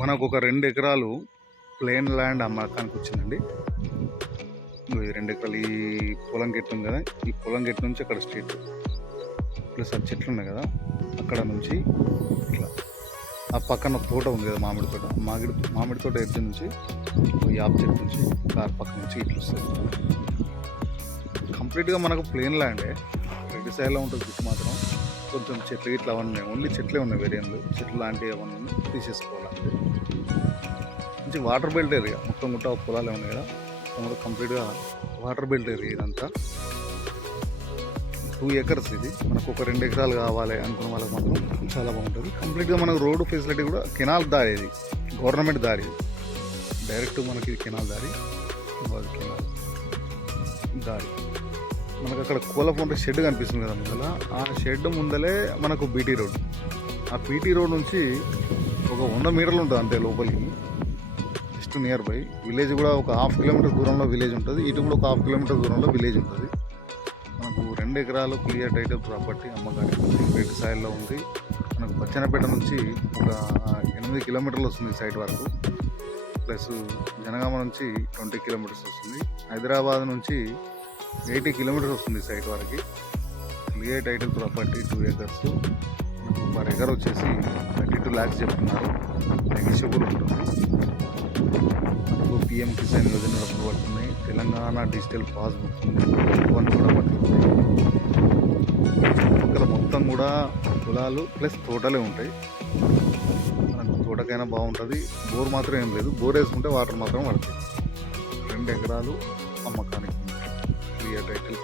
మనకు ఒక 2 ఎకరాలు ప్లేన్ ల్యాండ్ అమ్మకానికి వచ్చిందండి. ఈ 2 ఎకరాలు ఈ పొలం గెట్టు ఉంది కదా, ఈ పొలం గెట్టు నుంచి అక్కడ స్ట్రీట్ ప్లస్ ఆ చెట్లు ఉన్నాయి కదా, అక్కడ నుంచి ఇట్లా ఆ పక్కన తోట ఉంది కదా, మామిడి తోట, మామిడి తోట ఎడ్జ్ నుంచి యాప్ చెట్టు నుంచి కార్ పక్క నుంచి ఇట్లా వస్తుంది. కంప్లీట్గా మనకు ప్లేన్ ల్యాండే, రెడ్డి సైడ్లో ఉంటుంది. చుట్టూ మాత్రం కొంచెం చెట్లు ఇట్లా అవన్నీ ఓన్లీ చెట్లే ఉన్నాయి, వేరేందు చెట్లు లాంటివి అవన్నీ తీసేసుకోవాలంటే. మంచి వాటర్ బెల్ట్ ఏరియా, మొత్తం గుట్ట పొలాలే ఉన్నాయి కదా, మొత్తం కంప్లీట్గా వాటర్ బెల్ట్ ఏరియా ఇదంతా. 2 acres ఇది. మనకు ఒక 2 ఎకరాలు కావాలి అనుకున్న వాళ్ళకి మాత్రం చాలా బాగుంటుంది. కంప్లీట్గా మనకు రోడ్డు ఫెసిలిటీ కూడా కెనాల్ దారి, ఇది గవర్నమెంట్ దారి, డైరెక్ట్ మనకి ఇది కెనాల్ దారి, కెనాల్ దారి. మనకు అక్కడ కోలఫౌంట షెడ్ కనిపిస్తుంది కదా ముందల, ఆ షెడ్ ముందలే మనకు బీటీ రోడ్. ఆ బీటీ రోడ్ నుంచి ఒక 100 మీటర్లు ఉంటుంది అంతే లోపలికి, జస్ట్ నియర్ బై. విలేజ్ కూడా ఒక 1/2 కిలోమీటర్ దూరంలో విలేజ్ ఉంటుంది, ఇటు కూడా ఒక 1/2 కిలోమీటర్ దూరంలో విలేజ్ ఉంటుంది. మనకు 2 ఎకరాలు క్లియర్ టైటిల్ ప్రాపర్టీ అమ్మకానికి ఉంది, రెడ్డి సాయిల్లో ఉంది. మనకు బచ్చన్నపేట నుంచి ఒక 8 కిలోమీటర్లు వస్తుంది సైట్ వరకు, ప్లస్ జనగామ నుంచి 20 కిలోమీటర్స్ వస్తుంది. హైదరాబాద్ నుంచి 80 కిలోమీటర్స్ వస్తుంది సైట్ వరకు. Clear title property 2 acres. Per acre వచ్చేసి 32 lakhs చెప్తున్నారు, నెగిషియబుల్ ఉంటుంది. మనకు పిఎం కిసాన్ యోజన డబ్బులు పడుతున్నాయి, తెలంగాణ డిజిటల్ పాస్బుక్ వన్ కూడా పడుతుంది. చుట్టుపక్కల మొత్తం కూడా పొలాలు ప్లస్ తోటలే ఉంటాయి. మనకు తోటకైనా బాగుంటుంది. బోర్ మాత్రం ఏం లేదు, బోర్ వేసుకుంటే వాటర్ మాత్రం పడుతుంది. 2 ఎకరాలు అమ్మకానికి క్లియర్ టైటిల్